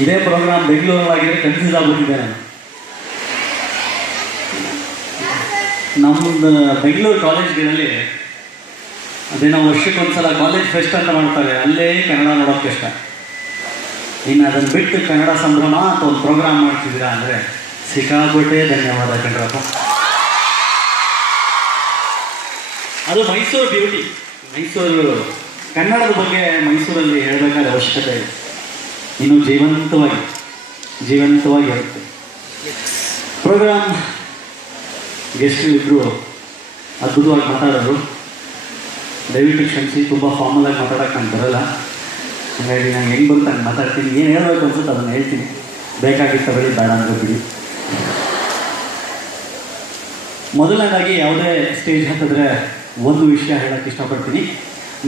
ಇದೇ program ಬೆಂಗಳೂರಲ್ಲಾಗಿದ್ರೆ confuse ಆಗ್ಬಿಟ್ಟಿದೆ ನಾನು. ನಮ್ಮದು ಬೆಂಗಳೂರು ಕಾಲೇಜ್ಗಳಲ್ಲಿ ಅದೇನೋ ವರ್ಷಕ್ಕೊಂದ್ಸಲ ಕಾಲೇಜ್ ಫೆಸ್ಟ್ ಅಂತ ಮಾಡ್ತಾರೆ, ಅಲ್ಲೇ ಕನ್ನಡ ನೋಡೋಕ್ಕೆ ಇಷ್ಟ. ಇನ್ನು ಅದನ್ನು ಬಿಟ್ಟು ಕನ್ನಡ ಸಂಭ್ರಮ ಅಂತ ಒಂದು ಪ್ರೋಗ್ರಾಮ್ ಮಾಡ್ತಿದ್ದೀರಾ ಅಂದರೆ ಸಿಕ್ಕಾಪಟ್ಟೆ ಧನ್ಯವಾದ ಕಣ್ರಪ್ಪ. ಅದು ಮೈಸೂರು ಬ್ಯೂಟಿ. ಮೈಸೂರು ಕನ್ನಡದ ಬಗ್ಗೆ ಮೈಸೂರಲ್ಲಿ ಹೇಳಬೇಕಾದ ಅವಶ್ಯಕತೆ ಇದೆ. ಇನ್ನೂ ಜೀವಂತವಾಗಿ ಇರುತ್ತೆ ಪ್ರೋಗ್ರಾಮ್. ಗೆಸ್ಟ್ ಇಬ್ಬರು ಅದ್ಭುತವಾಗಿ ಮಾತಾಡೋರು, ದಯವಿಟ್ಟು ಕ್ಷಮಿಸಿ. ತುಂಬ ಫಾರ್ಮಲಾಗಿ ಮಾತಾಡೋಕ್ಕೆ ನಂಗೆ ಬರೋಲ್ಲ, ಹಾಗಾಗಿ ನಾನು ಹೆಂಗೆ ಬರುತ್ತೆ ಹಂಗೆ ಮಾತಾಡ್ತೀನಿ. ಏನು ಹೇಳಬೇಕು ಅನ್ಸುತ್ತೆ ಅದನ್ನು ಹೇಳ್ತೀನಿ, ಬೇಕಾಗಿತ್ತು ತಗೊಳ್ಳಿ, ಬೇಡ ಅಂತ ಬಿಡಿ. ಮೊದಲನೇದಾಗಿ ಯಾವುದೇ ಸ್ಟೇಜ್ ಹತ್ತಿದ್ರೆ ಒಂದು ವಿಷಯ ಹೇಳೋಕ್ಕೆ ಇಷ್ಟಪಡ್ತೀನಿ.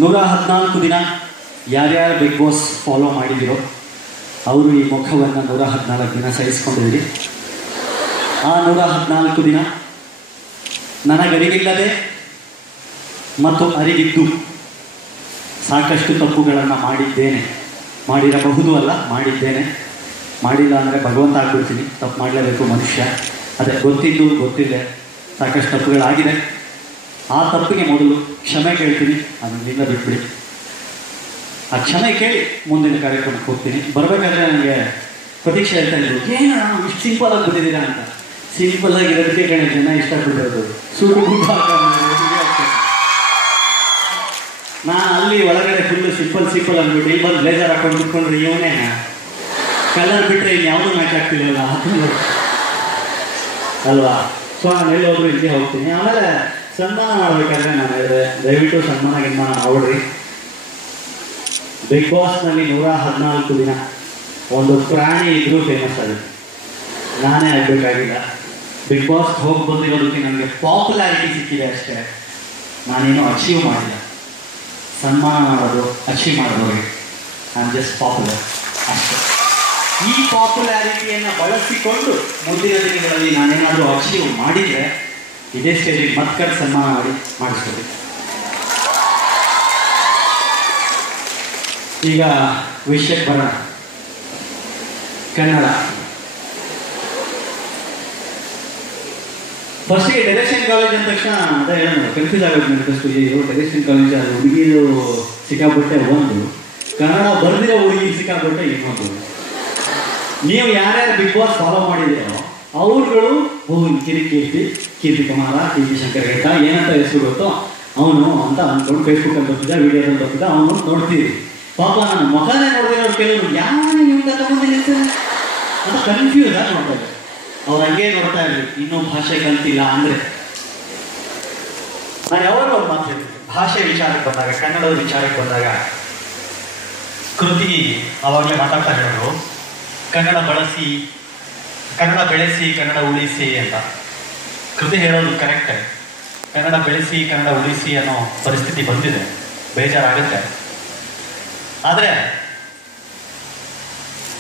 114 ದಿನ ಯಾರ್ಯಾರು ಬಿಗ್ ಬಾಸ್ ಫಾಲೋ ಮಾಡಿದಿರೋ ಅವರು ಈ ಮುಖವನ್ನು 114 ದಿನ ಸಹಿಸ್ಕೊಂಡಿದ್ದೀರಿ. ಆ 114 ದಿನ ನನಗರಿವಿಲ್ಲದೆ ಮತ್ತು ಅರಿವಿದ್ದು ಸಾಕಷ್ಟು ತಪ್ಪುಗಳನ್ನು ಮಾಡಿರಬಹುದು ಅಲ್ಲ, ಮಾಡಿದ್ದೇನೆ. ಮಾಡಿಲ್ಲ ಅಂದರೆ ಭಗವಂತ ಆಗ್ಬಿಡ್ತೀನಿ. ತಪ್ಪು ಮಾಡಲೇಬೇಕು ಮನುಷ್ಯ. ಅದೇ ಗೊತ್ತಿಲ್ಲದೆ ಸಾಕಷ್ಟು ತಪ್ಪುಗಳಾಗಿದೆ. ಆ ತಪ್ಪಿಗೆ ಮೊದಲು ಕ್ಷಮೆ ಕೇಳ್ತೀನಿ, ಅದರಿಂದ ಬಿಟ್ಬಿಡಿ. ಆ ಕ್ಷಮೆ ಕೇಳಿ ಮುಂದಿನ ಕಾರ್ಯಕ್ರಮಕ್ಕೆ ಹೋಗ್ತೀನಿ. ಬರಬೇಕಾದ್ರೆ ನನಗೆ ಪ್ರತೀಕ್ಷೆ ಹೇಳ್ತಾ ಇದ್ರು, ಏನು ಇಷ್ಟು ಸಿಂಪಲಾಗಿ ಬಂದಿದ್ದೀರಾ ಅಂತ. ಸಿಂಪಲ್ಲಾಗಿ ಇರೋದಕ್ಕೆ ಕಣೆ ಜನ ಇಷ್ಟಪಟ್ಟಿರೋದು. ಸೂಟು ಗುಡ್ಡ ನಾನು ಅಲ್ಲಿ ಒಳಗಡೆ ಫುಲ್ಲು ಸಿಂಪಲ್ ಅಂದ್ಬಿಟ್ಟು ಇಲ್ಲಿ ಬಂದು ಬ್ಲೇಸರ್ ಹಾಕೊಂಡು ಕುತ್ಕೊಂಡ್ರೆ ಇವನೇ ಕಲರ್ ಬಿಟ್ಟರೆ ಇನ್ಯಾವುದೂ ಮ್ಯಾಚ್ ಆಗ್ತಿಲ್ಲಲ್ಲ ಅಲ್ವಾ. ಸೊ ನಾನು ಎಲ್ಲಿ ಹೋದ್ರು ಇಲ್ಲಿ ಹೋಗ್ತೀನಿ. ಆಮೇಲೆ ಸನ್ಮಾನ ಮಾಡಬೇಕಾದ್ರೆ ನಾನು ಹೇಳಿದೆ, ದಯವಿಟ್ಟು ಸನ್ಮಾನ ನೋಡ್ರಿ. ಬಿಗ್ ಬಾಸ್ನಲ್ಲಿ 114 ದಿನ ಒಂದು ಪ್ರಾಣಿ ಇದ್ರೂ ಫೇಮಸ್ ಆಗುತ್ತೆ. ನಾನೇ ಆಗಬೇಕಾಗಿಲ್ಲ. ಬಿಗ್ ಬಾಸ್ ಹೋಗಿ ಬಂದಿರೋದಕ್ಕೆ ನನಗೆ ಪಾಪ್ಯುಲಾರಿಟಿ ಸಿಕ್ಕಿದೆ ಅಷ್ಟೇ, ನಾನೇನು ಅಚೀವ್ ಮಾಡಿಲ್ಲ. ಸನ್ಮಾನ ಮಾಡೋದು ಅಚೀವ್ ಮಾಡೋರಿಗೆ ಐ ಆಮ್ ಜಸ್ಟ್ ಪಾಪ್ಯುಲರ್ ಅಷ್ಟೇ. ಈ ಪಾಪ್ಯುಲಾರಿಟಿಯನ್ನು ಬಳಸಿಕೊಂಡು ಮುಂದಿನ ದಿನಗಳಲ್ಲಿ ನಾನೇನಾದರೂ ಅಚೀವ್ ಮಾಡಿದರೆ ಇದೇ ಸ್ಟೇಜಿಗೆ ಮತ್ತೆ ಸನ್ಮಾನ ಮಾಡಿಸ್ಬೋದು. ಈಗ ವಿಷಯಕ್ಕೆ ಬರೋಣ. ಕನ್ನಡ ಫಸ್ಟಿಗೆ ಡೈರೆಕ್ಷನ್ ಕಾಲೇಜ್ ಅಂದ ತಕ್ಷಣ ಅದೇ ಹೇಳೋಣ, ಕನ್ಫ್ಯೂಸ್ ಆಗೋದು ನನಗಷ್ಟು. ಇದು ಡೈರೆಕ್ಷನ್ ಕಾಲೇಜ್ ಅದು ಹುಡುಗಿರು ಸಿಕ್ಕಾಪಟ್ಟೆ ಒಂದು, ಕನ್ನಡ ಬರೆದಿರೋ ಹುಡುಗಿ ಸಿಕ್ಕಾಪಟ್ಟೆ ಇನ್ನೊಂದು. ನೀವು ಯಾರ್ಯಾರು ಬಿಗ್ ಬಾಸ್ ಫಾಲೋ ಮಾಡಿದ್ದೀರೋ ಅವ್ರುಗಳು ಕೀರ್ತಿ ಕುಮಾರ, ಕೀರ್ತಿ ಶಂಕರ್ ಘಟ್ಟ, ಏನಂತ ಹೆಸರು ಗೊತ್ತೋ ಅವನು ಅಂತ ಅಂದ್ಕೊಂಡು ಫೇಸ್ಬುಕ್ಕಲ್ಲಿ ಬರ್ತಿದ್ದ, ವಿಡಿಯೋದಲ್ಲಿ ಬರ್ತಿದ್ದ, ಅವನು ನೋಡ್ತೀವಿ. ಪಾಪ ನನ್ನ ಮಗನೇ ನೋಡಿದ್ರೆ ಕೆಲವರು ಯಾರು ನಿಮ್ಗೆ ತಗೊಂಡಿಲ್ಲ ಅಂತ ಕನ್ಫ್ಯೂಸ್ ಆಗಿ ನೋಡ್ತಾರೆ. ಅವ್ರು ಹಂಗೆ ನೋಡ್ತಾ ಇರಲಿ, ಇನ್ನೂ ಭಾಷೆ ಕಲ್ತಿಲ್ಲ ಅಂದರೆ. ನಾನು ಯಾವಾಗ ಒಂದು ಮಾತು ಹೇಳ್ತೀನಿ, ಭಾಷೆ ವಿಚಾರಕ್ಕೆ ಬಂದಾಗ, ಕನ್ನಡದ ವಿಚಾರಕ್ಕೆ ಬಂದಾಗ ಕೃತಿ ಅವಾಗಲೇ ಮಾತಾಡ್ತಾ ಹೇಳೋರು, ಕನ್ನಡ ಬೆಳೆಸಿ ಕನ್ನಡ ಉಳಿಸಿ ಅಂತ. ಕೃತಿ ಹೇಳೋದು ಕರೆಕ್ಟೇ. ಕನ್ನಡ ಬೆಳೆಸಿ ಕನ್ನಡ ಉಳಿಸಿ ಅನ್ನೋ ಪರಿಸ್ಥಿತಿ ಬಂದಿದೆ, ಬೇಜಾರಾಗುತ್ತೆ. ಆದರೆ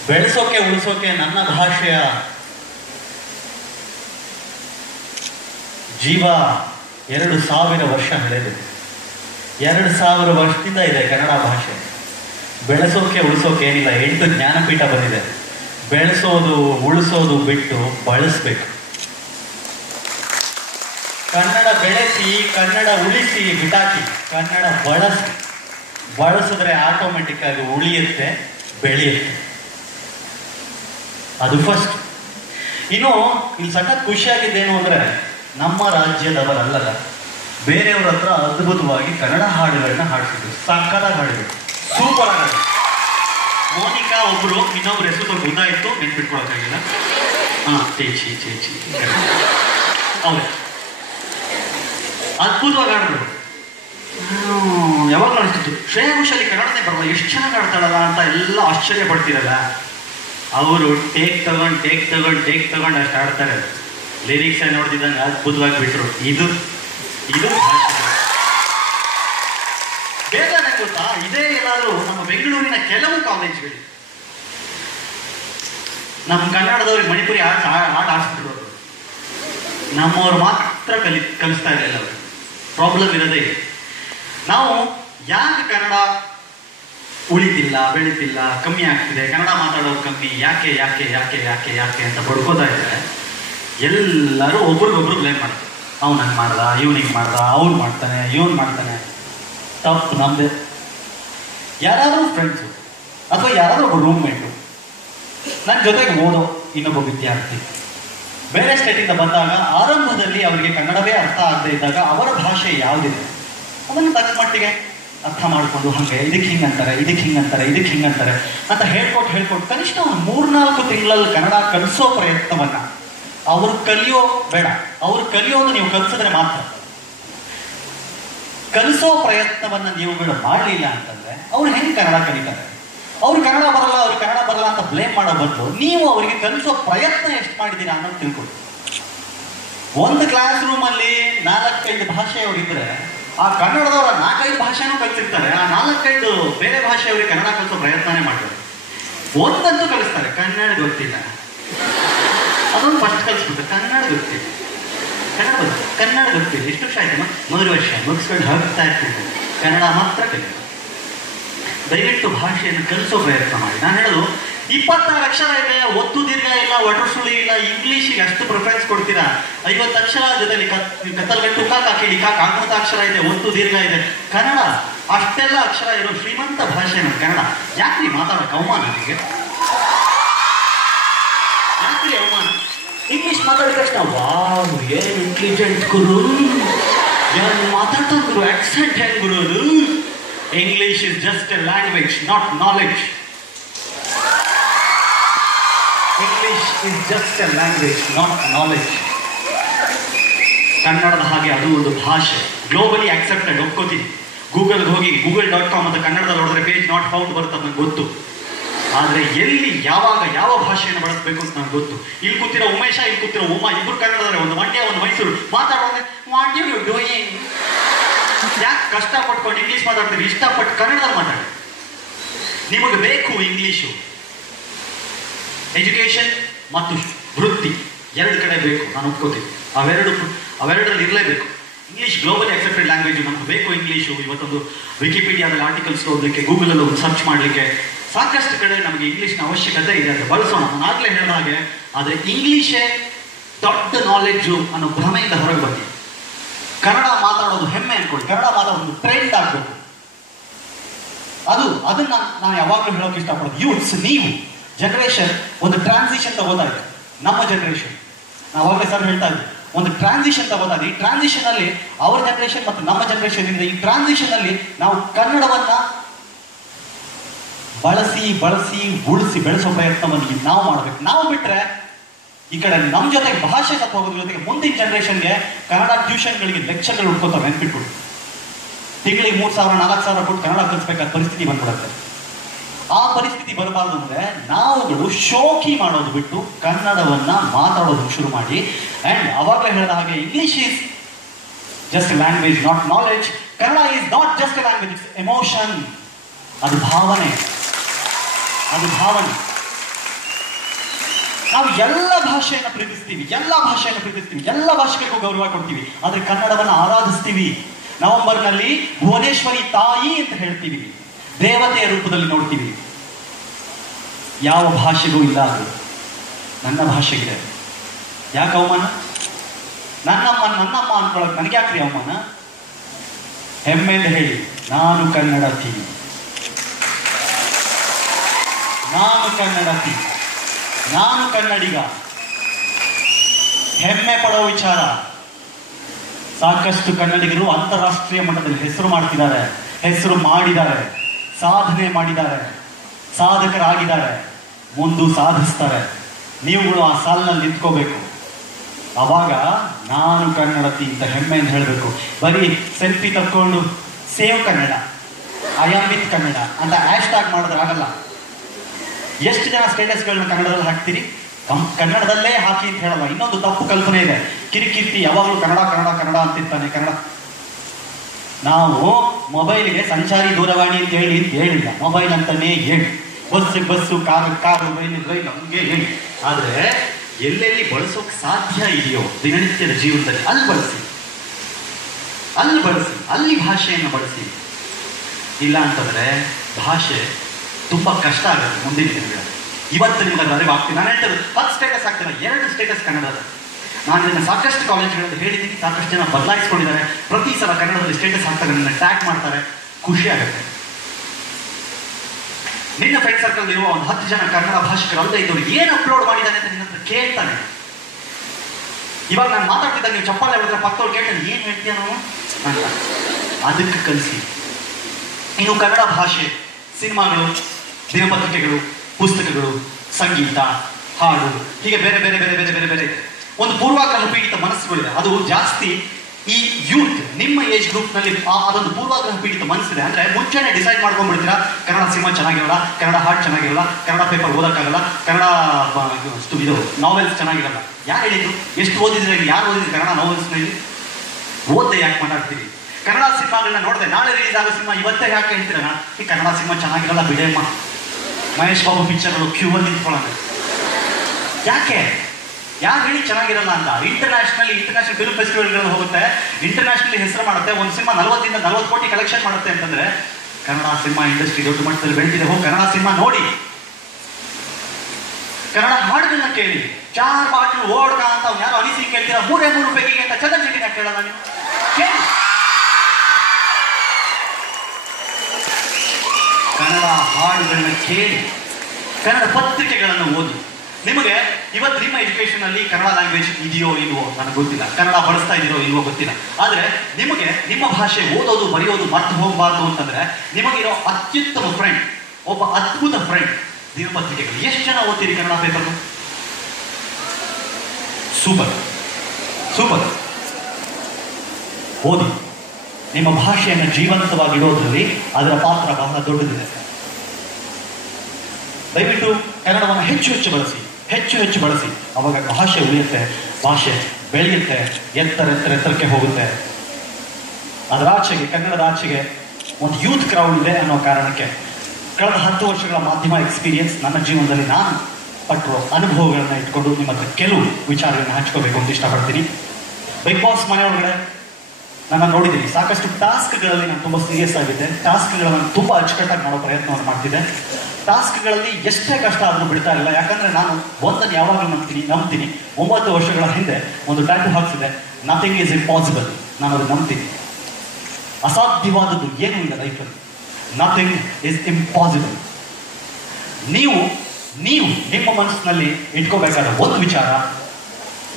ಬೆಳೆಸೋಕೆ ಉಳಿಸೋಕೆ ನನ್ನ ಭಾಷೆಯ ಜೀವ 2000 ವರ್ಷ ಹಳೆಯದು. 2000 ವರ್ಷದಿಂದ ಇದೆ ಕನ್ನಡ ಭಾಷೆ. ಬೆಳೆಸೋಕೆ ಉಳಿಸೋಕೆ ಏನಿಲ್ಲ, 8 ಜ್ಞಾನಪೀಠ ಬಂದಿದೆ. ಬೆಳೆಸೋದು ಉಳಿಸೋದು ಬಿಟ್ಟು ಬಳಸಬೇಕು. ಕನ್ನಡ ಬೆಳೆಸಿ ಕನ್ನಡ ಉಳಿಸಿ ಬಿಟಾಕಿ, ಕನ್ನಡ ಬಳಸಿದ್ರೆ ಆಟೋಮೆಟಿಕ್ ಆಗಿ ಉಳಿಯುತ್ತೆ, ಬೆಳೆಯುತ್ತೆ. ಅದು ಫಸ್ಟ್. ಇನ್ನು ಇಲ್ಲಿ ಸಖತ್ ಖುಷಿಯಾಗಿದ್ದೇನು ಅಂದರೆ, ನಮ್ಮ ರಾಜ್ಯದವರಲ್ಲ, ಬೇರೆಯವ್ರ ಹತ್ರ ಅದ್ಭುತವಾಗಿ ಕನ್ನಡ ಹಾಡುಗಳನ್ನ ಹಾಡ್ತಿದ್ರು. ಸಕ್ಕತ್ತಾಗಿ ಹಾಡಿದ್ರು, ಸೂಪರ್ ಆಗಿ. ಮೋನಿಕಾ ಒಬ್ರು, ಇನ್ನೊಬ್ರು ಹೆಸರು ಸ್ವಲ್ಪ ಗೊತ್ತಾಯಿತು, ನೆನ್ಪಿಟ್ಕೊಳಕ್ಕಾಗಿಲ್ಲ. ಚೇಚಿ ಅವ್ರೆ ಅದ್ಭುತವಾಗಿ ಹಾಡಿದ್ರು. ಯಾವಾಗ ಅನಿಸ್ತಿತ್ತು, ಶ್ರೇಯಾ ಘೋಷಾಲಿ ಕನ್ನಡನೇ ಬರಲ್ಲ, ಎಷ್ಟು ಚೆನ್ನಾಗಿ ಆಡ್ತಾಳಲ್ಲ ಅಂತ ಎಲ್ಲ ಆಶ್ಚರ್ಯ ಪಡ್ತಿರಲ್ಲ. ಅವರು ಟೇಕ್ ತಗೊಂಡು ಅಷ್ಟು ಆಡ್ತಾರೆ. ಲಿರಿಕ್ಸ್ ನೋಡ್ತಿದ್ದಂಗೆ ಅದ್ಭುತವಾಗಿ ಬಿಟ್ರು. ಇದು ಭಾಷೆ. ಬೇಗನೆ ಗೊತ್ತಾ, ಇದೇ ಏನಾದರೂ ನಮ್ಮ ಬೆಂಗಳೂರಿನ ಕೆಲವು ಕಾಲೇಜ್ಗಳು ನಮ್ಮ ಕನ್ನಡದವ್ರಿಗೆ ಮಣಿಪುರಿ ಹಾಡು ಆಡಿಸ್ಬಿಟ್ರು. ನಮ್ಮವ್ರು ಮಾತ್ರ ಕಲಿಸ್ತಾ ಇರಲಿಲ್ಲ. ಅವರು ಪ್ರಾಬ್ಲಮ್ ಇರೋದೇ ಇದೆ. ನಾವು ಯಾಕೆ ಕನ್ನಡ ಉಳಿತಿಲ್ಲ, ಬೆಳೀತಿಲ್ಲ, ಕಮ್ಮಿ ಆಗ್ತಿದೆ, ಕನ್ನಡ ಮಾತಾಡೋದು ಕಮ್ಮಿ, ಯಾಕೆ ಯಾಕೆ ಯಾಕೆ ಯಾಕೆ ಯಾಕೆ ಅಂತ ಬಡ್ಕೋತಾ ಇದ್ದಾರೆ. ಎಲ್ಲರೂ ಒಬ್ರಿಗೊಬ್ರು ಬ್ಲೇಮ್ ಮಾಡ್ತಾರೆ. ಅವ್ನು ಹಂಗೆ ಮಾಡ್ದ, ಇವ್ನಿಗೆ ಮಾಡ್ದ, ಅವ್ನು ಮಾಡ್ತಾನೆ, ಇವನು ಮಾಡ್ತಾನೆ. ತಪ್ಪು ನಮ್ದೆ. ಯಾರಾದರೂ ಫ್ರೆಂಡ್ಸು ಅಥವಾ ಯಾರಾದರೂ ಒಬ್ಬ ರೂಮ್ಮೇಟು ನನ್ನ ಜೊತೆಗೆ ಓದೋ ಇನ್ನೊಬ್ಬ ವಿದ್ಯಾರ್ಥಿ ಬೇರೆ ಸ್ಟೇಟಿಂದ ಬಂದಾಗ ಆರಂಭದಲ್ಲಿ ಅವರಿಗೆ ಕನ್ನಡವೇ ಅರ್ಥ ಆಗದೆ ಇದ್ದಾಗ ಅವರ ಭಾಷೆ ಯಾವುದಿದೆ ಅದನ್ನು ತಕ್ಕ ಮಟ್ಟಿಗೆ ಅರ್ಥ ಮಾಡಿಕೊಂಡು ಹಾಗೆ ಇದಕ್ಕೆ ಹಿಂಗಂತಾರೆ, ಇದಕ್ಕೆ ಹಿಂಗಂತಾರೆ, ಇದಕ್ಕೆ ಹಿಂಗಂತಾರೆ ಅಂತ ಹೇಳ್ಕೊಟ್ಟು ಕನಿಷ್ಠ ಒಂದು 3-4 ತಿಂಗಳಲ್ಲಿ ಕನ್ನಡ ಕಲಿಸೋ ಪ್ರಯತ್ನವನ್ನ ಅವ್ರು ಕಲಿಯೋ ಬೇಡ, ಅವ್ರು ಕಲಿಯೋದು ನೀವು ಕಲಿಸಿದ್ರೆ ಮಾತ್ರ. ಕಲಿಸೋ ಪ್ರಯತ್ನವನ್ನ ನೀವುಗಳು ಮಾಡಲಿಲ್ಲ ಅಂತಂದ್ರೆ ಅವ್ರು ಹೆಂಗೆ ಕನ್ನಡ ಕಲಿತಾರೆ? ಅವ್ರು ಕನ್ನಡ ಬರಲ್ಲ ಅಂತ ಬ್ಲೇಮ್ ಮಾಡೋ ಬದಲು ನೀವು ಅವರಿಗೆ ಕಲಿಸೋ ಪ್ರಯತ್ನ ಎಷ್ಟು ಮಾಡಿದ್ದೀರಾ ಅನ್ನೋದು ತಿಳ್ಕೊಳ್ಳಿ. ಒಂದು ಕ್ಲಾಸ್ ರೂಮಲ್ಲಿ 4-5 ಭಾಷೆಯವರಿದ್ರೆ ಆ ಕನ್ನಡದವರ 4-5 ಭಾಷೆನೂ ಕಲಿತಿರ್ತಾರೆ. ಆ 4-5 ಬೇರೆ ಭಾಷೆಯವರಿಗೆ ಕನ್ನಡ ಕಲಿಸೋ ಪ್ರಯತ್ನನೇ ಮಾಡ್ತಾರೆ. ಒಂದಂತೂ ಕಲಿಸ್ತಾರೆ, ಕನ್ನಡ ಗೊತ್ತಿಲ್ಲ, ಅದೊಂದು ಫಸ್ಟ್ ಕಲಿಸ್ಬಿಡ್ತಾರೆ. ಕನ್ನಡ ಗೊತ್ತಿಲ್ಲ. ಎಷ್ಟು ವರ್ಷ ಆಯ್ತಮ್ಮ? 3 ವರ್ಷ ಮುಗಿಸ್ಕೊಂಡು ಹೋಗ್ತಾ ಇರ್ತೀನಿ. ಕನ್ನಡ ಮಾತ್ರ ಕಲಿಯೋದು. ದಯವಿಟ್ಟು ಭಾಷೆಯನ್ನು ಕಲಿಸೋ ಪ್ರಯತ್ನ ಮಾಡಿ. ನಾನು ಹೇಳೋದು 26 ಅಕ್ಷರ ಇದೆ, ಒತ್ತು ದೀರ್ಘ ಇಲ್ಲ, ಒಟರು ಸುಳಿ ಇಲ್ಲ, ಇಂಗ್ಲೀಷಿಗೆ ಅಷ್ಟು ಪ್ರಿಫರೆನ್ಸ್ ಕೊಡ್ತೀರಾ. 50 ಅಕ್ಷರ ಜೊತೆಲಿ ಕತ್ತಲ್ಗಟ್ಟು ಕಾಕಿಡಿ ಕಾಕ ಅಕ್ಷರ ಇದೆ, ಒತ್ತು ದೀರ್ಘ ಇದೆ. ಕನ್ನಡ ಅಷ್ಟೆಲ್ಲ ಅಕ್ಷರ ಇರೋ ಶ್ರೀಮಂತ ಭಾಷೆ ನನ್ನ ಕನ್ನಡ. ಯಾಕ್ರಿ ಮಾತಾಡೋಕೆ ಅವಮಾನ? ನನಗೆ ಯಾಕ್ರಿ ಅವಮಾನ? ಇಂಗ್ಲೀಷ್ ಮಾತಾಡಿದ ತಕ್ಷಣ ವಾವ್ ಏನು ಇಂಟೆಲಿಜೆಂಟ್ ಗುರು, ಏನು ಮಾತಾಡ್ತಾ ಗುರು, ಆಕ್ಸೆಂಟ್ ಹೆಂಗ್ ಗುರು ಅದು. English is just A language, not knowledge. English is just A language, not knowledge. ಕನ್ನಡದ ಹಾಗೆ ಅದು ಒಂದು ಭಾಷೆ, ಗ್ಲೋಬಲಿ ಆಕ್ಸೆಪ್ಟೆಡ್, ಒಪ್ಕೋತೀನಿ. ಗೂಗಲ್ಗೆ ಹೋಗಿ google.com ಅಂತ ಕನ್ನಡದಲ್ಲಿ ನೋಡಿದ್ರೆ ಪೇಜ್ ನಾಟ್ ಫೌಂಡ್ ಬರುತ್ತೆ, ನನಗೆ ಗೊತ್ತು. ಆದರೆ ಎಲ್ಲಿ ಯಾವಾಗ ಯಾವ ಭಾಷೆಯನ್ನು ಬಳಸಬೇಕು ಅಂತ ನನಗೆ ಗೊತ್ತು. ಇಲ್ಲಿ ಕೂತಿರೋ ಉಮೇಶ, ಇಲ್ಲಿ ಕೂತಿರೋ ಉಮಾ, ಇಬ್ಬರು ಕನ್ನಡದವರೇ, ಒಂದು ಮಂಡ್ಯ ಒಂದು ಮೈಸೂರು. ಮಾತಾಡೋದ್ರೆ ವಾಟ್ ಯು ಡೂಯಿಂಗ್? ಯಾಕೆ ಕಷ್ಟಪಟ್ಕೊಂಡು ಇಂಗ್ಲೀಷ್ ಮಾತಾಡ್ತೀವಿ? ಇಷ್ಟಪಟ್ಟು ಕನ್ನಡದಲ್ಲಿ ಮಾತಾಡಿ. ನಿಮಗೆ ಬೇಕು ಇಂಗ್ಲೀಷು. ಎಜುಕೇಶನ್ ಮತ್ತು ವೃತ್ತಿ 2 ಕಡೆ ಬೇಕು, ನಾನು ಒಪ್ಕೋತೀನಿ. ಅವೆರಡರಲ್ಲಿ ಇರಲೇಬೇಕು. ಇಂಗ್ಲೀಷ್ ಗ್ಲೋಬಲಿ ಅಕ್ಸೆಪ್ಟೆಡ್ ಲ್ಯಾಂಗ್ವೇಜ್, ನಮ್ಗೆ ಬೇಕು ಇಂಗ್ಲೀಷು. ಇವತ್ತೊಂದು ವಿಕಿಪೀಡಿಯಾದಲ್ಲಿ ಆರ್ಟಿಕಲ್ಸ್ ಓದಲಿಕ್ಕೆ, ಗೂಗಲಲ್ಲಿ ಒಂದು ಸರ್ಚ್ ಮಾಡಲಿಕ್ಕೆ ಸಾಕಷ್ಟು ಕಡೆ ನಮಗೆ ಇಂಗ್ಲೀಷ್ನ ಅವಶ್ಯಕತೆ ಇದೆ, ಅಂತ ಬಳಸೋಣ. ನಾನು ಆಗಲೇ ಹೇಳಿದ ಹಾಗೆ. ಆದರೆ ಇಂಗ್ಲೀಷೇ ದೊಡ್ಡ ನಾಲೆಡ್ಜು ಅನ್ನೋ ಭ್ರಮೆಯಿಂದ ಹೊರಗೆ ಬನ್ನಿ. ಕನ್ನಡ ಮಾತಾಡೋದು ಹೆಮ್ಮೆ ಅನ್ಕೊಳ್ಳಿ. ಕನ್ನಡ ಮಾತಾಡೋದು ಟ್ರೆಂಡ್ ಆಗಬೇಕು. ಅದನ್ನ ನಾನು ಯಾವಾಗಲೂ ಹೇಳೋಕೆ ಇಷ್ಟಪಡೋದು. ಯೂತ್ಸ್, ನೀವು ಜನರೇಷನ್ ಒಂದು ಟ್ರಾನ್ಸಿಷನ್ ತಗೋತಾ ಇದೆ. ನಮ್ಮ ಜನರೇಷನ್, ನಾವಾಗಲೇ ಸರ್ ಹೇಳ್ತಾ ಇದ್ವಿ, ಒಂದು ಟ್ರಾನ್ಸಿಷನ್ ತಗೋತಾ ಇದೆ. ಈ ಟ್ರಾನ್ಸಿಷನ್ ಅಲ್ಲಿ ಅವ್ರ ಜನರೇಷನ್ ಮತ್ತು ನಮ್ಮ ಜನರೇಷನ್ ಇದೆ. ಈ ಟ್ರಾನ್ಸಿಷನ್ ಅಲ್ಲಿ ನಾವು ಕನ್ನಡವನ್ನ ಬಳಸಿ ಉಳಿಸಿ ಬೆಳೆಸೋ ಪ್ರಯತ್ನವನ್ನು ನಾವು ಮಾಡಬೇಕು. ನಾವು ಬಿಟ್ರೆ ಈ ಕಡೆ ನಮ್ಮ ಜೊತೆಗೆ ಭಾಷೆ ತಪ್ಪ ಹೋಗೋದ್ರ ಜೊತೆಗೆ ಮುಂದಿನ ಜನರೇಷನ್ಗೆ ಕನ್ನಡ ಟ್ಯೂಷನ್ಗಳಿಗೆ ಲೆಕ್ಚರ್ಗಳು ಹುಡ್ಕೋತಾರೆ. ನೆನ್ಪಿಟ್ಕೊಡಿ, ತಿಂಗಳಿಗೆ 3,000-4,000 ಕೊಟ್ಟು ಕನ್ನಡ ಕಲಿಸ್ಬೇಕಾದ ಪರಿಸ್ಥಿತಿ ಬಂದ್ಬಿಡುತ್ತೆ. ಆ ಪರಿಸ್ಥಿತಿ ಬರಬಾರ್ದು ಅಂದ್ರೆ ನಾವುಗಳು ಶೋಕಿ ಮಾಡೋದು ಬಿಟ್ಟು ಕನ್ನಡವನ್ನ ಮಾತಾಡೋದಕ್ಕೆ ಶುರು ಮಾಡಿ. ಅಂಡ್ ಅವಾಗಲೇ ಹೇಳಿದ ಹಾಗೆ English is just language, not knowledge. Kannada is not just language, it's emotion. ಅದು ಭಾವನೆ. ನಾವು ಎಲ್ಲ ಭಾಷೆಯನ್ನು ಪ್ರೀತಿಸ್ತೀವಿ, ಎಲ್ಲ ಭಾಷೆಗಳಿಗೂ ಗೌರವ ಕೊಡ್ತೀವಿ. ಆದ್ರೆ ಕನ್ನಡವನ್ನು ಆರಾಧಿಸ್ತೀವಿ. ನವೆಂಬರ್ನಲ್ಲಿ ಭುವನೇಶ್ವರಿ ತಾಯಿ ಅಂತ ಹೇಳ್ತೀವಿ, ದೇವತೆಯ ರೂಪದಲ್ಲಿ ನೋಡ್ತೀವಿ. ಯಾವ ಭಾಷೆಗೂ ಇಲ್ಲ ಅದು, ನನ್ನ ಭಾಷೆಗಿದೆ. ಯಾಕೆ ಅವಮಾನ? ನನ್ನಮ್ಮ ಅನ್ಕೊಳಕ್ ನನಗೆ ಯಾಕ್ರಿ ಅವಮಾನ? ಹೆಮ್ಮೆಯಿಂದ ಹೇಳಿ, ನಾನು ಕನ್ನಡತಿ, ನಾನು ಕನ್ನಡಿಗ. ಹೆಮ್ಮೆ ಪಡೋ ವಿಚಾರ. ಸಾಕಷ್ಟು ಕನ್ನಡಿಗರು ಅಂತಾರಾಷ್ಟ್ರೀಯ ಮಟ್ಟದಲ್ಲಿ ಹೆಸರು ಮಾಡಿದ್ದಾರೆ, ಸಾಧನೆ ಮಾಡಿದ್ದಾರೆ, ಸಾಧಕರಾಗಿದ್ದಾರೆ, ಮುಂದೆ ಸಾಧಿಸ್ತಾರೆ. ನೀವುಗಳು ಆ ಸಾಲಿನಲ್ಲಿ ನಿಂತ್ಕೋಬೇಕು. ಅವಾಗ ನಾನು ಕನ್ನಡತಿ ಅಂತ ಹೆಮ್ಮೆಯಿಂದ ಹೇಳಬೇಕು. ಬರೀ ಸೆಲ್ಫಿ ತಕ್ಕೊಂಡು save Kannada, I am with Kannada ಅಂತ ಹ್ಯಾಶ್ಟ್ಯಾಗ್ ಮಾಡಿದ್ರೆ ಆಗಲ್ಲ. ಎಷ್ಟು ಜನ ಸ್ಟೇಟಸ್ಗಳನ್ನ ಕನ್ನಡದಲ್ಲಿ ಹಾಕ್ತೀರಿ? ಕನ್ನಡದಲ್ಲೇ ಹಾಕಿ ಅಂತ ಹೇಳಲ್ಲ. ಇನ್ನೊಂದು ತಪ್ಪು ಕಲ್ಪನೆ ಇದೆ, ಕಿರಿಕಿರ್ತಿ ಯಾವಾಗಲೂ ಕನ್ನಡ ಅಂತಿರ್ತಾನೆ. ಕನ್ನಡ ನಾವು ಮೊಬೈಲ್ಗೆ ಸಂಚಾರಿ ದೂರವಾಣಿ ಅಂತ ಹೇಳಿಲ್ಲ, ಮೊಬೈಲ್ ಅಂತಾನೇ ಹೇಳಿ. ಬಸ್ಸು ಕಾರು ರೈಲು ಹಂಗೆ ಹೇಳಿ. ಆದರೆ ಎಲ್ಲೆಲ್ಲಿ ಬಳಸೋಕೆ ಸಾಧ್ಯ ಇದೆಯೋ ದಿನನಿತ್ಯದ ಜೀವನದಲ್ಲಿ ಅಲ್ಲಿ ಬಳಸಿ, ಅಲ್ಲಿ ಭಾಷೆಯನ್ನು ಬಳಸಿ. ಇಲ್ಲ ಅಂತಂದರೆ ಭಾಷೆ ತುಂಬ ಕಷ್ಟ ಆಗುತ್ತೆ ಮುಂದಿನ ದಿನಗಳಲ್ಲಿ. ಇವತ್ತು ನಿಮ್ಗೆ ಅದು ಅರಿವಾಗ್ತೀನಿ. ನಾನು ಹೇಳ್ತೇನೆ 10 ಸ್ಟೇಟಸ್ ಹಾಕ್ತೀನಿ, 2 ಸ್ಟೇಟಸ್ ಕನ್ನಡದ. ನಾನು ಇದನ್ನು ಸಾಕಷ್ಟು ಕಾಲೇಜ್ಗಳಲ್ಲಿ ಹೇಳಿದ್ದೀನಿ, ಸಾಕಷ್ಟು ಜನ ಬದಲಾಯಿಸ್ಕೊಂಡಿದ್ದಾರೆ. ಪ್ರತಿ ಸಲ ಕನ್ನಡದಲ್ಲಿ ಸ್ಟೇಟಸ್ ಹಾಕ್ತಾರೆ, ನನ್ನ ಟ್ಯಾಗ್ ಮಾಡ್ತಾರೆ, ಖುಷಿ ಆಗುತ್ತೆ. ನಿನ್ನ ಫ್ರೆಂಡ್ ಸರ್ಕಲ್ ಇರುವ ಒಂದು 10 ಜನ ಕನ್ನಡ ಭಾಷಿಕರು ಅಲ್ಲದೆ ಇದ್ದವರು ಏನು ಅಪ್ಲೋಡ್ ಮಾಡಿದ್ದಾನೆ ಅಂತ ನಿನ್ನ ಹತ್ರ ಕೇಳ್ತಾನೆ. ಇವಾಗ ನಾನು ಮಾತಾಡ್ತಿದ್ದಾಗ ನೀವು ಚಪ್ಪಾಳೆ ಹೊಡೆದ್ರೆ ಪಕ್ಕದವ್ರು ಕೇಳ್ತಾನೆ, ಏನು ಹೇಳ್ತೀಯ ನಾವು ಅಂತ. ಅದಕ್ಕೆ ಕಲಿಸಿ. ಇನ್ನು ಕನ್ನಡ ಭಾಷೆ, ಸಿನಿಮಾಗಳು, ದಿನಪತ್ರಿಕೆಗಳು, ಪುಸ್ತಕಗಳು, ಸಂಗೀತ, ಹಾಡು, ಹೀಗೆ ಬೇರೆ ಬೇರೆ ಬೇರೆ ಬೇರೆ ಬೇರೆ ಬೇರೆ ಇದೆ. ಒಂದು ಪೂರ್ವಾಗ್ರಹ ಪೀಡಿತ ಮನಸ್ಸುಗಳಿದೆ. ಅದು ಜಾಸ್ತಿ ಈ ಯೂತ್ ನಿಮ್ಮ ಏಜ್ ಗ್ರೂಪ್ನಲ್ಲಿ ಅದೊಂದು ಪೂರ್ವಾಗ್ರಹ ಪೀಡಿತ ಮನಸ್ಸಿದೆ. ಅಂದರೆ ಮುಂಚೆನೇ ಡಿಸೈಡ್ ಮಾಡ್ಕೊಂಡ್ಬಿಡ್ತೀರಾ, ಕನ್ನಡ ಸಿನಿಮಾ ಚೆನ್ನಾಗಿರಲ್ಲ, ಕನ್ನಡ ಹಾಡು ಚೆನ್ನಾಗಿರಲ್ಲ, ಕನ್ನಡ ಪೇಪರ್ ಓದೋಕ್ಕಾಗಲ್ಲ, ಕನ್ನಡ ಇದು ನಾವೆಲ್ಸ್ ಚೆನ್ನಾಗಿರಲ್ಲ. ಯಾರು ಹೇಳಿದ್ರು? ಎಷ್ಟು ಓದಿದ್ರೆ ಯಾರು ಓದಿದ್ರು ಕನ್ನಡ ನಾವೆಲ್ಸ್ನಲ್ಲಿ? ಓದ್ದೆ ಯಾಕೆ ಮಾತಾಡ್ತೀರಿ? ಕನ್ನಡ ಸಿನಿಮಾಗಳನ್ನ ನೋಡಿದೆ, ನಾಳೆ ರಿಲೀಸ್ ಆಗೋ ಸಿನಿಮಾ ಇವತ್ತೇ ಯಾಕೆ ಹೇಳ್ತೀರ? ಈ ಕನ್ನಡ ಸಿನಿಮಾ ಚೆನ್ನಾಗಿರಲ್ಲ ಬಿಡೇಮ್ಮ, ಮಹೇಶ್ ಬಾಬು ಪಿಕ್ಚರ್ಗಳು ಕ್ಯೂ ಅಲ್ಲಿ ನಿಂತ್ಕೊಳ್ಳೋದು ಯಾಕೆ? ಯಾರು ಹೇಳಿ ಚೆನ್ನಾಗಿರಲ್ಲ ಅಂತ? ಇಂಟರ್ನ್ಯಾಷನಲ್ ಫಿಲ್ಮ್ ಫೆಸ್ಟಿವಲ್ಗಳು ಹೋಗುತ್ತೆ, ಇಂಟರ್ನ್ಯಾಷನಲಿ ಹೆಸರು ಮಾಡುತ್ತೆ. ಒಂದು ಸಿನಿಮಾ 40 ಕೋಟಿ ಕಲೆಕ್ಷನ್ ಮಾಡುತ್ತೆ ಅಂತಂದ್ರೆ ಕನ್ನಡ ಸಿನಿಮಾ ಇಂಡಸ್ಟ್ರಿ ದೊಡ್ಡ ಮಟ್ಟದಲ್ಲಿ ಬೆಳೆದಿದೆ. ಹೋಗಿ ಕನ್ನಡ ಸಿನಿಮಾ ನೋಡಿ, ಕನ್ನಡ ಹಾಡುಗಳನ್ನ ಕೇಳಿ. 4 ಬಾಟ್ಲು ಓಡ್ಕ ಅಂತ ಅವ್ನು ಯಾರು ಅನಿಸಿ ಕೇಳ್ತೀರಾ? 3 ರೂಪಾಯಿಗೆ ಅಂತ ಚಂದ್ರಶೇಖರ ಕೇಳಲ್ಲ ನೀವು? ಕೇಳಿ. ಕನ್ನಡ ಹಾಡುಗಳನ್ನ ಕೇಳಿ, ಕನ್ನಡ ಪತ್ರಿಕೆಗಳನ್ನು ಓದಿ. ನಿಮಗೆ ಇವತ್ತು ನಿಮ್ಮ ಎಜುಕೇಶನ್ ಅಲ್ಲಿ ಕನ್ನಡ ಲ್ಯಾಂಗ್ವೇಜ್ ಇದೆಯೋ ಇಲ್ವೋ ನನಗೆ ಗೊತ್ತಿಲ್ಲ, ಕನ್ನಡ ಬಳಸ್ತಾ ಇದೀರೋ ಇಲ್ವೋ ಗೊತ್ತಿಲ್ಲ. ಆದರೆ ನಿಮಗೆ ನಿಮ್ಮ ಭಾಷೆ ಓದೋದು ಬರೆಯೋದು ಮರ್ತು ಹೋಗಬಾರ್ದು ಅಂತಂದ್ರೆ ನಿಮಗಿರೋ ಅತ್ಯುತ್ತಮ ಫ್ರೆಂಡ್, ಒಬ್ಬ ಅದ್ಭುತ ಫ್ರೆಂಡ್ ದಿನಪತ್ರಿಕೆಗಳು. ಎಷ್ಟು ಜನ ಓದ್ತೀರಿ ಕನ್ನಡ ಪೇಪರ್? Super super. ಓದಿ. ನಿಮ್ಮ ಭಾಷೆಯನ್ನು ಜೀವಂತವಾಗಿಡೋದ್ರಲ್ಲಿ ಅದರ ಪಾತ್ರ ಬಹಳ ದೊಡ್ಡದಿದೆ. ದಯವಿಟ್ಟು ಕನ್ನಡವನ್ನು ಹೆಚ್ಚು ಹೆಚ್ಚು ಬಳಸಿ, ಹೆಚ್ಚು ಹೆಚ್ಚು ಬಳಸಿ. ಅವಾಗ ಭಾಷೆ ಉಳಿಯುತ್ತೆ, ಭಾಷೆ ಬೆಳೆಯುತ್ತೆ, ಎತ್ತರಕ್ಕೆ ಹೋಗುತ್ತೆ. ಅದರ ಆಚೆಗೆ, ಕನ್ನಡದ ಆಚೆಗೆ ಒಂದು ಯೂತ್ ಕ್ರೌಡ್ ಇದೆ ಅನ್ನೋ ಕಾರಣಕ್ಕೆ ಕಳೆದ 10 ವರ್ಷಗಳ ಮಾಧ್ಯಮ ಎಕ್ಸ್ಪೀರಿಯನ್ಸ್, ನನ್ನ ಜೀವನದಲ್ಲಿ ನಾನು ಪಟ್ಟಿರೋ ಅನುಭವಗಳನ್ನ ಇಟ್ಕೊಂಡು ನಿಮ್ಮ ಹತ್ರ ಕೆಲವು ವಿಚಾರಗಳನ್ನ ಹಂಚ್ಕೋಬೇಕು ಅಂತ ಇಷ್ಟಪಡ್ತೀನಿ. ಬಿಗ್ ಬಾಸ್ ಮನೆಯೊಳಗಡೆ ನನ್ನ ನೋಡಿದ್ದೀನಿ. ಸಾಕಷ್ಟು ಟಾಸ್ಕ್ಗಳಲ್ಲಿ ನಾನು ತುಂಬ ಸೀರಿಯಸ್ ಆಗಿದ್ದೆ. ಟಾಸ್ಕ್ಗಳನ್ನು ತುಂಬ ಅಚ್ಚುಕಟ್ಟಾಗಿ ಮಾಡೋ ಪ್ರಯತ್ನವನ್ನು ಮಾಡ್ತಿದ್ದೆ. ಟಾಸ್ಕ್ಗಳಲ್ಲಿ ಎಷ್ಟೇ ಕಷ್ಟ ಆದರೂ ಬಿಡ್ತಾ ಇಲ್ಲ. ಯಾಕಂದರೆ ನಾನು ಒಂದನ್ನು ಯಾವಾಗಲೂ ನಂಬ್ತೀನಿ. 9 ವರ್ಷಗಳ ಹಿಂದೆ ಒಂದು ಟ್ಯಾಟೂ ಹಾಕ್ಸಿದೆ, ನಥಿಂಗ್ ಈಸ್ ಇಂಪಾಸಿಬಲ್. ನಾನು ಅದು ನಂಬ್ತೀನಿ. ಅಸಾಧ್ಯವಾದದ್ದು ಏನೂ ಇಲ್ಲ ಲೈಫಲ್ಲಿ. Nothing is impossible. ನೀವು ನಿಮ್ಮ ಮನಸ್ಸಿನಲ್ಲಿ ಇಟ್ಕೋಬೇಕಾದ ಒಂದು ವಿಚಾರ,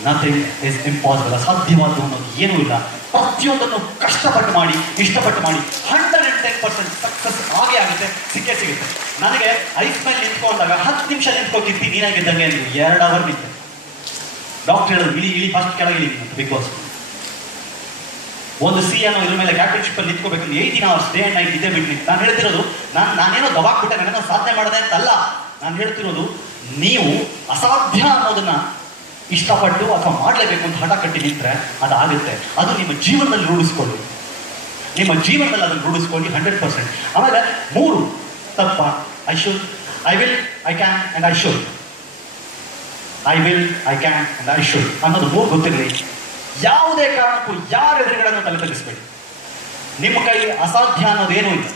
ನಥಿಂಗ್ ಈಸ್ ಇಂಪಾಸಿಬಲ್. ಅಸಾಧ್ಯವಾದದ್ದು ಅನ್ನೋದು ಏನೂ ಇಲ್ಲ. ಪ್ರತಿಯೊಂದನ್ನು ಕಷ್ಟಪಟ್ಟು ಮಾಡಿ, ಇಷ್ಟಪಟ್ಟು ಮಾಡಿ 110% ಸಕ್ಸಸ್ ಆಗೇ ಆಗುತ್ತೆ, ಸಿಕ್ಕೇ ಸಿಗುತ್ತೆ. ನನಗೆ ಐಸ್ ಮೇಲೆ ನಿಂತ್ಕೊಂಡಾಗ 10 ನಿಮಿಷ ನಿಂತ್ಕೋಕಿರ್ತಿ ನೀನಾಗಿದ್ದಂಗೆ ಅಂದ್ರು 2 ಅವರ್ ನಿಂತೆ. ಡಾಕ್ಟರ್ ಹೇಳಿದ್ರು ಇಳಿ ಫಸ್ಟ್ ಕೆಳಗಿಳಿ ಅಂತ. ಬಿಗ್ ಬಾಸ್ ಒಂದು ಸಿ ಅನ್ನೋ ಇದ್ರ ಮೇಲೆ ಕ್ಯಾಪ್ಟನ್ಶಿಪ್ ಅಲ್ಲಿ ನಿಂತ್ಕೋಬೇಕಂದ್ರೆ 18 hours ಡೇ ಅಂಡ್ ನೈಟ್ ಇದೇ ಬಿಟ್ಟು. ನಾನು ಹೇಳ್ತಿರೋದು ನಾನೇನೋ ದವಾಕ್ಬಿಟ್ಟೆ, ನಾನೇನೋ ಸಾಧನೆ ಮಾಡಿದೆ ಅಂತಲ್ಲ. ನಾನು ಹೇಳ್ತಿರೋದು ನೀವು ಅಸಾಧ್ಯ ಅನ್ನೋದನ್ನ ಇಷ್ಟಪಟ್ಟು ಅಥವಾ ಮಾಡಲೇಬೇಕು ಅಂತ ಹಠ ಕಟ್ಟಿ ನಿಂತರೆ ಅದಾಗುತ್ತೆ. ಅದು ನಿಮ್ಮ ಜೀವನದಲ್ಲಿ ರೂಢಿಸ್ಕೊಳ್ಳಿ. ನಿಮ್ಮ ಜೀವನದಲ್ಲಿ ಅದನ್ನು ರೂಢಿಸ್ಕೊಳ್ಳಿ 100%. ಆಮೇಲೆ 3 ತಪ್ಪ, I should, I will, I can and I should. I will, I can and I should ಅನ್ನೋದು 3 ಗೊತ್ತಿರಲಿ. ಯಾವುದೇ ಕಾರಣಕ್ಕೂ ಯಾರ ಎದುರುಗಳನ್ನು ತಲೆ ತಗ್ಗಿಸ್ಬೇಡಿ. ನಿಮ್ಮ ಕೈ ಅಸಾಧ್ಯ ಅನ್ನೋದೇನೂ ಇಲ್ಲ.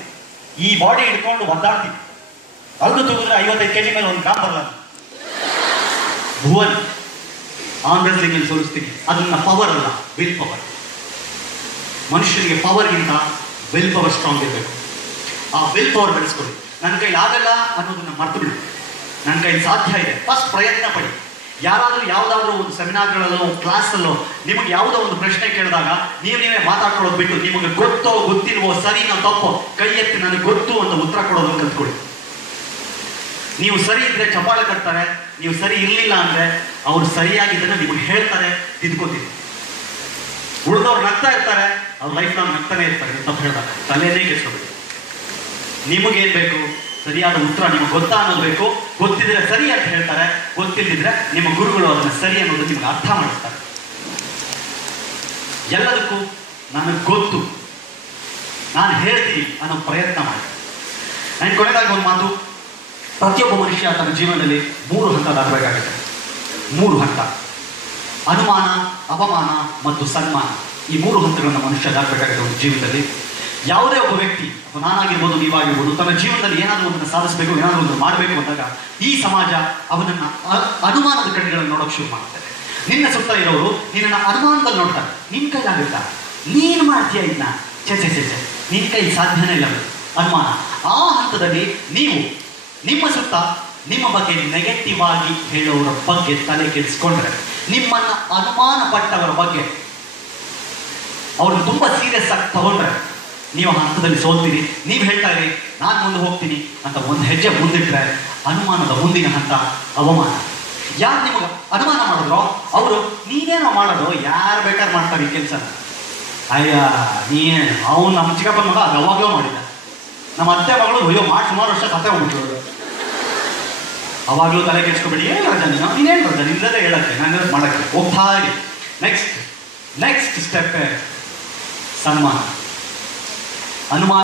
ಈ ಬಾಡಿ ಹಿಡ್ಕೊಂಡು ಒದ್ದಾಡ್ತೀವಿ. ಅಲ್ದು ತೂಗಿದ್ರೆ 55 kg ಮೇಲೆ 1 ಗ್ರಾಮ್ ಬರಲ್ಲ. ಭುವನ್ ಆನ್ ರೆಸ್ಲಿಂಗ್ ತೋರಿಸ್ತೀನಿ. ಅದನ್ನ ಪವರ್ ಅಲ್ಲ, ವಿಲ್ ಪವರ್. ಮನುಷ್ಯನಿಗೆ ಪವರ್ಗಿಂತ ವಿಲ್ ಪವರ್ ಸ್ಟ್ರಾಂಗ್ ಇರಬೇಕು. ಆ ವಿಲ್ ಪವರ್ ಬೆಳೆಸ್ಕೊಳ್ಳಿ. ನನ್ನ ಕೈಲಿ ಆಗಲ್ಲ ಅನ್ನೋದನ್ನ ಮರ್ತು ಬಿಡಿ. ನನ್ನ ಕೈಲಿ ಸಾಧ್ಯ ಇದೆ, ಫಸ್ಟ್ ಪ್ರಯತ್ನ ಪಡಿ. ಯಾರಾದರೂ ಯಾವುದಾದ್ರೂ ಒಂದು ಸೆಮಿನಾರ್ಗಳಲ್ಲೋ ಕ್ಲಾಸಲ್ಲೋ ನಿಮಗೆ ಯಾವುದೋ ಒಂದು ಪ್ರಶ್ನೆ ಕೇಳಿದಾಗ ನೀವೇ ಮಾತಾಡ್ಕೊಳ್ಳೋದು ಬಿಟ್ಟು ನಿಮಗೆ ಗೊತ್ತೋ ಗೊತ್ತಿಲ್ವೋ, ಸರಿನೋ ತಪ್ಪೋ, ಕೈ ಎತ್ತಿ ನನಗೆ ಗೊತ್ತು ಅಂತ ಉತ್ತರ ಕೊಡೋದನ್ನು ಕಲ್ತ್ಕೊಳ್ಳಿ. ನೀವು ಸರಿ ಇದ್ರೆ ಚಪಾಳೆ ಕಟ್ತಾರೆ, ನೀವು ಸರಿ ಇರಲಿಲ್ಲ ಅಂದ್ರೆ ಅವ್ರು ಸರಿಯಾಗಿದ್ದನ್ನ ನಿಮಗೆ ಹೇಳ್ತಾರೆ, ತಿದ್ಕೋತೀರಿ. ಉಳಿದವ್ರು ನಗ್ತಾ ಇರ್ತಾರೆ, ಅವ್ರ ಲೈಫ್ ಲಾಂಗ್ ನಗ್ತಾನೆ ಇರ್ತಾರೆ. ತಪ್ಪು ಹೇಳಿದಾಗ ತಲೆನೇ ಕೆಡ್ಸ್ಕೊಬೇಕು. ನಿಮಗೇನ್ ಬೇಕು? ಸರಿಯಾದ ಉತ್ತರ ನಿಮಗೆ ಗೊತ್ತಾ ಅನ್ನೋದು ಬೇಕು. ಗೊತ್ತಿದ್ರೆ ಸರಿ ಅಂತ ಹೇಳ್ತಾರೆ, ಗೊತ್ತಿಲ್ಲದಿದ್ರೆ ನಿಮ್ಮ ಗುರುಗಳು ಅದನ್ನ ಸರಿ ಅನ್ನೋದು ನಿಮ್ಗೆ ಅರ್ಥ ಮಾಡಿಸ್ತಾರೆ. ಎಲ್ಲದಕ್ಕೂ ನನಗೆ ಗೊತ್ತು, ನಾನು ಹೇಳ್ತೀನಿ ಅನ್ನೋ ಪ್ರಯತ್ನ ಮಾಡಿ. ನಾನು ಕೊನೆದಾಗ ಒಂದು ಮಾತು, ಪ್ರತಿಯೊಬ್ಬ ಮನುಷ್ಯ ತನ್ನ ಜೀವನದಲ್ಲಿ 3 ಹಂತ ದಾಟಬೇಕಾಗುತ್ತೆ. 3 ಹಂತ: ಅನುಮಾನ, ಅವಮಾನ ಮತ್ತು ಸನ್ಮಾನ. ಈ 3 ಹಂತಗಳನ್ನು ಮನುಷ್ಯ ದಾಟಬೇಕಾಗುತ್ತೆ ಒಂದು ಜೀವನದಲ್ಲಿ. ಯಾವುದೇ ಒಬ್ಬ ವ್ಯಕ್ತಿ, ನಾನಾಗಿರ್ಬೋದು, ನೀವಾಗಿರ್ಬೋದು, ತನ್ನ ಜೀವನದಲ್ಲಿ ಏನಾದರೂ ಒಂದನ್ನು ಸಾಧಿಸಬೇಕು, ಏನಾದರೂ ಒಂದು ಮಾಡಬೇಕು ಅಂದಾಗ ಈ ಸಮಾಜ ಅವನನ್ನು ಅನುಮಾನದ ಕಣ್ಣುಗಳನ್ನು ನೋಡೋಕೆ ಶುರು ಮಾಡ್ತಾರೆ. ನಿನ್ನ ಸುತ್ತ ಇರೋರು ನಿನ್ನನ್ನು ಅನುಮಾನದಲ್ಲಿ ನೋಡ್ತಾರೆ. ನಿನ್ನ ಕೈಲಾಗುತ್ತಾ, ನೀನು ಮಾಡ್ತೀಯ ಇದನ್ನ, ಚೆ ಚೆ ಚೆ ಚೆ ನಿನ್ನ ಕೈ ಸಾಧ್ಯನೇ ಇಲ್ಲ ಅನುಮಾನ. ಆ ಹಂತದಲ್ಲಿ ನೀವು ನಿಮ್ಮ ಸುತ್ತ ನಿಮ್ಮ ಬಗ್ಗೆ ನೆಗೆಟಿವ್ ಆಗಿ ಹೇಳೋರ ಬಗ್ಗೆ ತಲೆ ಕೆಡಿಸ್ಕೊಂಡ್ರೆ, ನಿಮ್ಮನ್ನ ಅನುಮಾನ ಪಟ್ಟವರ ಬಗ್ಗೆ ಅವ್ರನ್ನ ತುಂಬಾ ಸೀರಿಯಸ್ ಆಗಿ ತಗೊಂಡ್ರೆ, ನೀವು ಆ ಹಂತದಲ್ಲಿ ಸೋಲ್ತೀರಿ. ನೀವು ಹೇಳ್ತಾ ಇರಿ ನಾನು ಮುಂದೆ ಹೋಗ್ತೀನಿ ಅಂತ ಒಂದು ಹೆಜ್ಜೆ ಮುಂದಿಟ್ರೆ, ಅನುಮಾನದ ಮುಂದಿನ ಹಂತ ಅವಮಾನ. ಯಾರು ನಿಮಗೆ ಅನುಮಾನ ಮಾಡಿದ್ರೋ ಅವರು ನೀನೇನೋ ಮಾಡೋದು, ಯಾರು ಬೇಕಾದ್ರೆ ಮಾಡ್ತಾರೆ ಈ ಕೆಲಸ. ಅಯ್ಯ ಅವ್ನು ನಮ್ಮ ಚಿಕ್ಕಪ್ಪನ ಮಗ ಅದು ಯಾವಾಗಲೂ ಮಾಡಿದ್ದ, ನಮ್ಮ ಅತ್ತೆ ಮಗಳು ಅಯ್ಯೋ ಮಾಡಿ ಸುಮಾರು ವರ್ಷ ಕತೆ ಹೋಗ್ಬಿಟ್ಟು, ಅವಾಗಲೂ ತಲೆ ಕೆಡ್ಸ್ಕೊಬೇಡಿ. ಏನು ರಜಾ ನೀನೇನು ರಜಾ ನಿಲ್ಲದೆ ಹೇಳಕ್ಕೆ, ನಾನು ಮಾಡಕ್ಕೆ ಹೋಗ್ತಾ ಇರಿ. ನೆಕ್ಸ್ಟ್ ಸ್ಟೆಪ್ ಸನ್ಮಾನ. ಅನುಮಾನ